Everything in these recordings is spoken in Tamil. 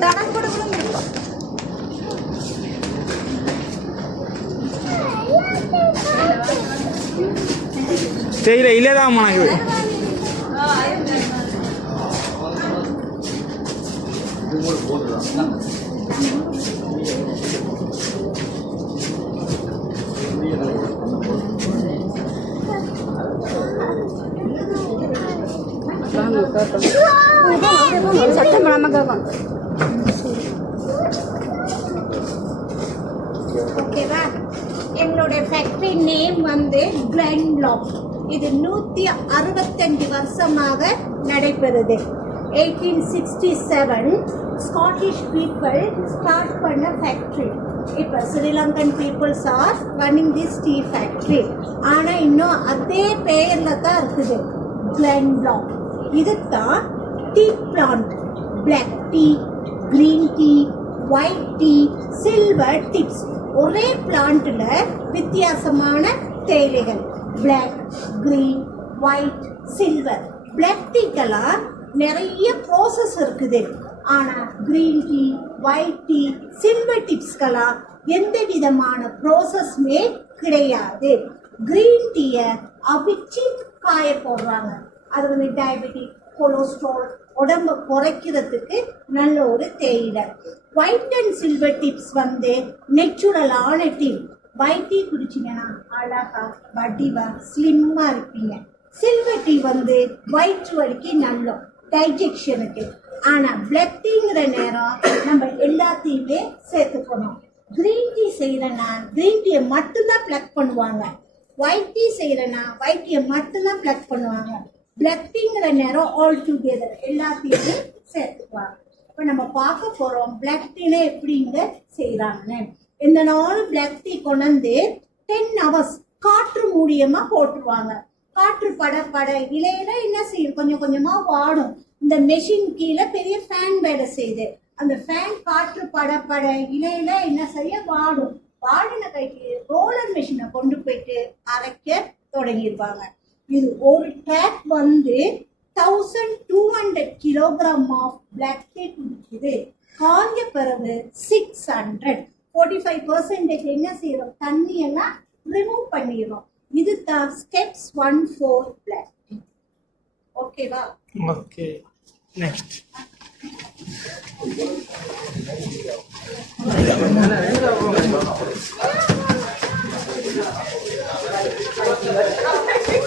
தனம் கொடுக்கணும் தெரியல இல்லதான் எனக்கு சத்தம் பண்ணாம கேட்கும் ஓகேவா என்னுடைய ஃபேக்ட்ரி நேம் வந்து கிளென்லாக் இது நூற்றி அறுபத்தஞ்சு வருஷமாக நடைபெறுது. Eighteen sixty seven Scottish people start பண்ண ஃபேக்ட்ரி இப்போ Sri Lankan peoples are running this tea factory ஆனால் இன்னும் அதே பெயரில் தான் இருக்குது. கிளென்லாக் இதுதான் tea plant black tea green tea white tea silver tips ஒரே பிளான்ட்ல வித்தியாசமான தேயிலைகள். Black green white silver black டீக்கெல்லாம் நிறைய ப்ராசஸ் இருக்குது. ஆனால் green tea white tea silver டிப்ஸ்கெல்லாம் எந்த விதமான ப்ராசஸ்மே கிடையாது. கிரீன் டீயை அவிச்சு காய போடுறாங்க. அது வந்து டயபெட்டிக் கொலஸ்ட்ரால் உடம்பை குறைக்கிறதுக்கு நல்ல ஒரு தேயிலை. ஒயிட் அண்ட் சில்வர் டிப்ஸ் வந்து நெச்சுரலான டீ ஒயிட் டீ குடிச்சிங்கன்னா அழகா வடிவா ஸ்லிம்மா இருப்பீங்க. சில்வர் டீ வந்து வயிற்று வலிக்கு நல்ல டைஜெக்ஷனுக்கு ஆனா பிளட் டீங்கிற நேரம் நம்ம எல்லாத்தையுமே சேர்த்துக்கணும். கிரீன் டீ செய்யறேன்னா கிரீன் டீயை மட்டும்தான் பிளக் பண்ணுவாங்க. ஒயிட் டீ செய்யறேன்னா ஒயிட் டீயை மட்டும்தான் பிளக் பண்ணுவாங்க. பிளக்கிங்கிற நேரம் ஆல் டுகெதர் எல்லாத்தையுமே சேர்த்துக்குவாங்க இப்போ நம்ம பார்க்க போறோம் பிளாக் டீல எப்படிங்க செய்யறாங்கன்னு இந்த நாலு பிளாக் டீ கொண்டு டென் ஹவர்ஸ் காற்று மூலியமா போட்டுருவாங்க. காற்று பட பட இலையில என்ன செய்யும்? கொஞ்சம் கொஞ்சமா வாடும். இந்த மெஷின் கீழே பெரிய ஃபேன் வேலை செய்யுது. அந்த ஃபேன் காற்று பட பட இலையில என்ன செய்ய? வாடும். வாடின கைக்கு ரோலர் மெஷினை கொண்டு போயிட்டு அரைக்க தொடங்கிடுவாங்க. இது ஒரு டேக் வந்து thousand two hundred kilogram of black tea குடிக்குது. காஞ்ச பிறகு six hundred forty five percentage என்ன செய்யறோம்? தண்ணியெல்லாம் ரிமூவ் பண்ணிடுறோம். இது தான் steps one four black tea ஓகேவா ஓகே நெக்ஸ்ட் Thank you. இது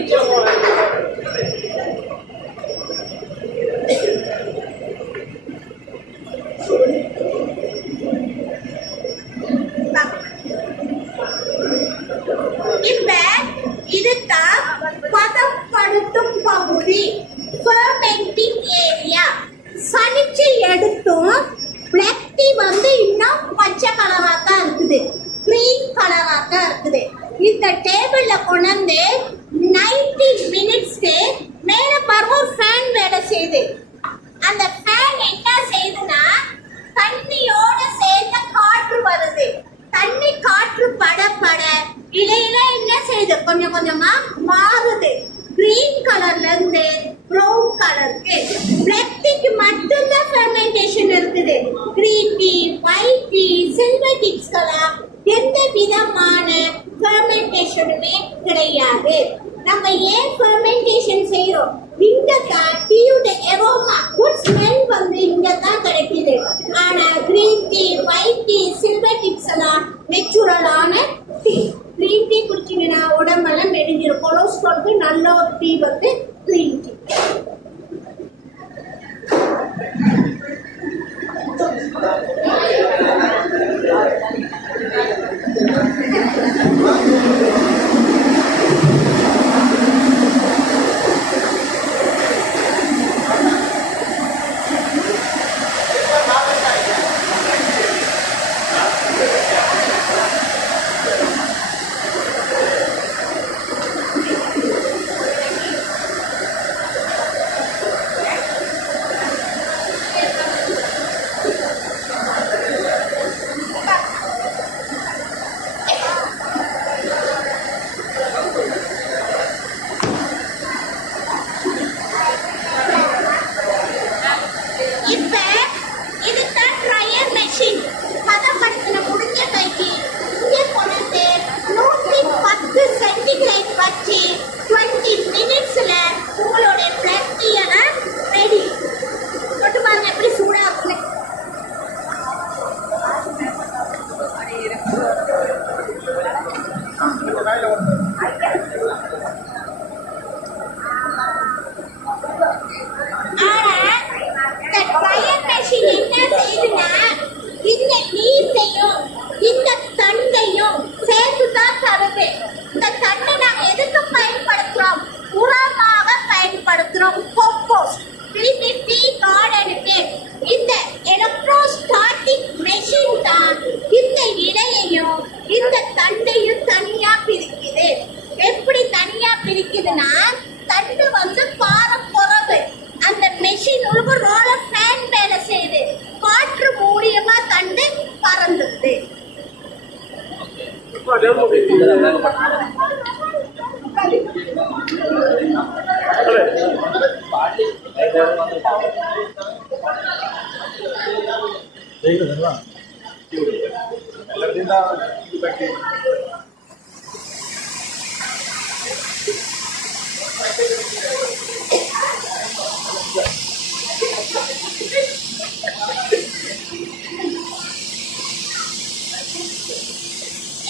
இப்ப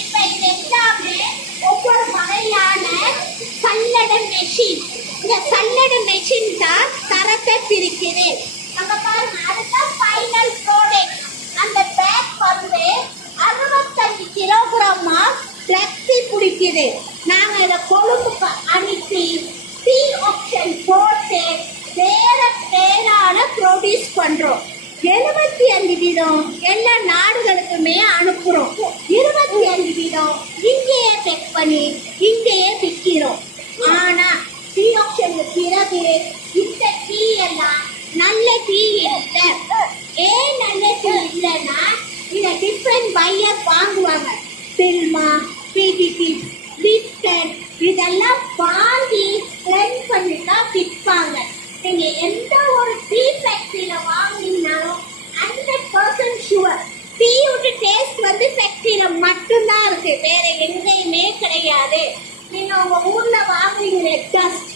இப்ப எல்லாமே ஒவ்வொரு மெஷின் இந்த சல்லடை மெஷின் தான் தரத்தை பிரிக்குது இருக்குது நாங்க இதை கொழும்புக்கு அனுப்பி பி ஆப்ஷன் போட்டு வேற பேரால ப்ரொடியூஸ் பண்றோம். எழுபத்தி அஞ்சு வீதம் எல்லா நாடுகளுக்குமே அனுப்புறோம். இருபத்தி அஞ்சு வீதம் இங்கேயே செக் பண்ணி இங்கேயே விற்கிறோம் ஆனா டீ ஆப்ஷனுக்கு பிறகு இந்த டீ எல்லாம் நல்ல டீ இல்லை. ஏன் நல்ல டீ இல்லைன்னா இதை டிஃப்ரெண்ட் பையர் வாங்குவாங்க. பில்மா பிபிடி பிஸ்கட் இதெல்லாம் வாங்கி ரன் பண்ணி தான் விற்பாங்க. நீங்க எந்த ஒரு டீ ஃபேக்டரியில வாங்கினாலும் ஹண்ட்ரட் பர்சன்ட் ஷுவர் டீயோட டேஸ்ட் வந்து ஃபேக்டரியில மட்டும்தான் இருக்கு. வேற எங்கேயுமே கிடையாது. நீங்க உங்க ஊர்ல வாங்குறீங்களே டஸ்ட்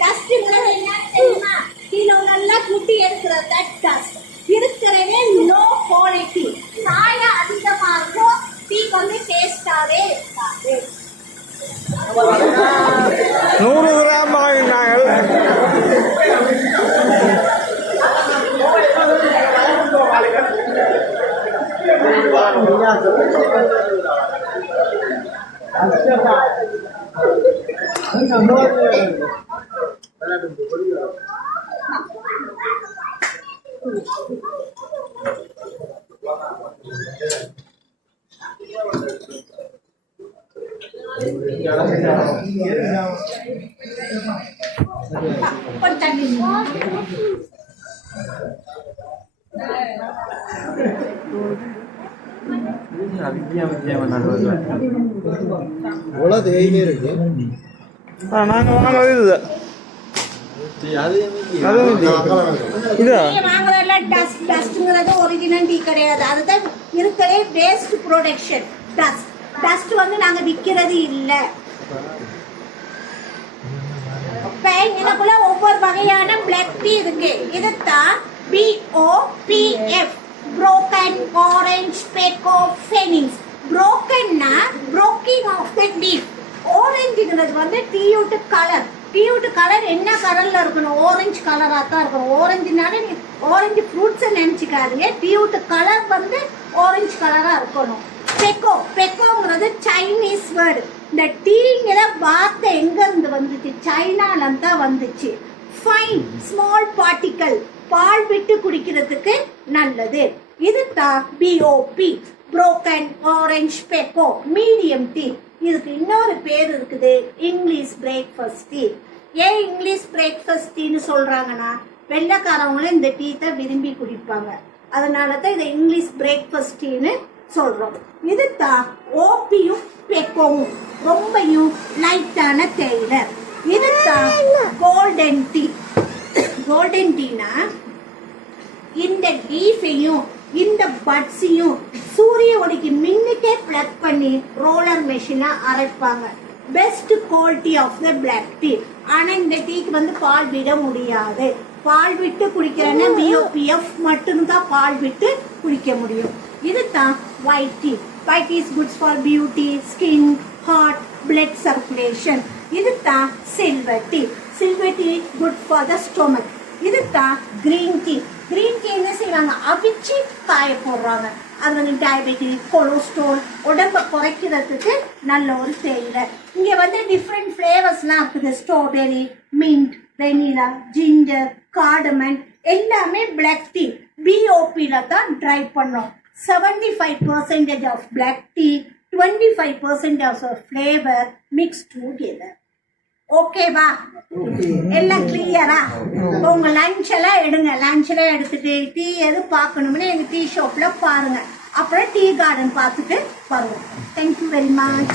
டஸ்ட் என்ன தெரியுமா? கீழே நல்லா குட்டி எடுக்கிறது தான் டஸ்ட் இருக்கிறதே லோ குவாலிட்டி சாயம் அதிகமாக இருக்கும் டீ வந்து நூறு கிராம் வாங்கினார்கள் Thank you. இவ்வளோ தேயிலே இருக்கு. நாங்கள் இது. டஸ்ட்ங்கிறது ஒரிஜினல் டீ கிடையாது. அதுதான் இருக்கிறதே வேஸ்ட் ப்ரொடக்ஷன் டஸ்ட் டஸ்ட் வந்து நாங்க விக்கிறது இல்ல. இப்போ எனக்குள்ள ஒவ்வொரு வகையான பிளாக் டீ இருக்கு. இதுதான் BOPF broken orange pekoe fannings brokenனா broken of the leaf. ஆரஞ்சுங்கிறது வந்து டீயூட்டு கலர் டீயூட்டு கலர் என்ன கலரில் இருக்கணும்? ஆரஞ்சு கலராக தான் இருக்கணும். ஆரஞ்சுனால நீ ஆரஞ்சு ஃப்ரூட்ஸை நினச்சிக்காதீங்க. டீயூட்டு கலர் வந்து ஆரஞ்சு கலராக இருக்கணும். பெக்கோ பெக்கோங்கிறது சைனீஸ் வேர்டு இந்த டீங்கிற வார்த்தை எங்கேருந்து வந்துச்சு? சைனால தான் வந்துச்சு. ஃபைன் ஸ்மால் பார்ட்டிக்கல் பால் விட்டு குடிக்கிறதுக்கு நல்லது. இதுதான் BOP broken orange pekoe medium tea இதுக்கு இன்னொரு பேர் இருக்குது. இங்கிலீஷ் பிரேக்ஃபாஸ்ட் டீ ஏன் இங்கிலீஷ் பிரேக்ஃபாஸ்ட் டீன்னு சொல்கிறாங்கன்னா வெள்ளைக்காரவங்களும் இந்த டீ தான் விரும்பி குடிப்பாங்க. அதனால தான் இதை இங்கிலீஷ் பிரேக்ஃபாஸ்ட் டீன்னு சொல்றோம். இதுதான் ஓபியும் பெக்கோவும் ரொம்பையும் லைட்டான தேயிலை. இதுதான் கோல்டன் டீ கோல்டன் டீனா இந்த லீஃபையும் இந்த பட்ஸையும் சூரிய ஒளிக்கு மின்னுக்கே பிளக் பண்ணி ரோலர் மெஷினா அரைப்பாங்க. Best quality of the black tea ஆனா இந்த டீக்கு வந்து பால் விட முடியாது. பால் விட்டு குடிக்கிறேன்னா பிஓபிஎஃப் மட்டும்தான் பால் விட்டு குடிக்க முடியும். இதுதான் white tea white is goods for beauty skin heart, blood circulation இதுதான் silver tea silver tea good for the stomach இதுதான் கிரீன் டீ கிரீன் டீ என்ன செய்வாங்க? அவிச்சு காய போடுறாங்க. அது வந்து டயபெட்டிஸ் கொலஸ்ட்ரால் உடம்ப குறைக்கிறதுக்கு நல்ல ஒரு தேயிலை. இங்க வந்து டிஃப்ரெண்ட் ஃப்ளேவர்ஸ்லாம் இருக்குது. Strawberry mint vanilla ginger cardamom எல்லாமே பிளாக் டீ பிஓபியில் தான் ட்ரை பண்ணோம். Seventy five percentage of black tea twenty five percentage of flavour mix together ஓகேவா எல்லாம் கிளியரா உங்க லஞ்ச் எல்லாம் எடுங்க. லஞ்ச் எல்லாம் எடுத்துட்டு டீ எது பார்க்கணும்னு எங்க டீ ஷாப்ல பாருங்க. அப்புறம் டீ கார்டன் பார்த்துட்டு வருவோம். Thank you very much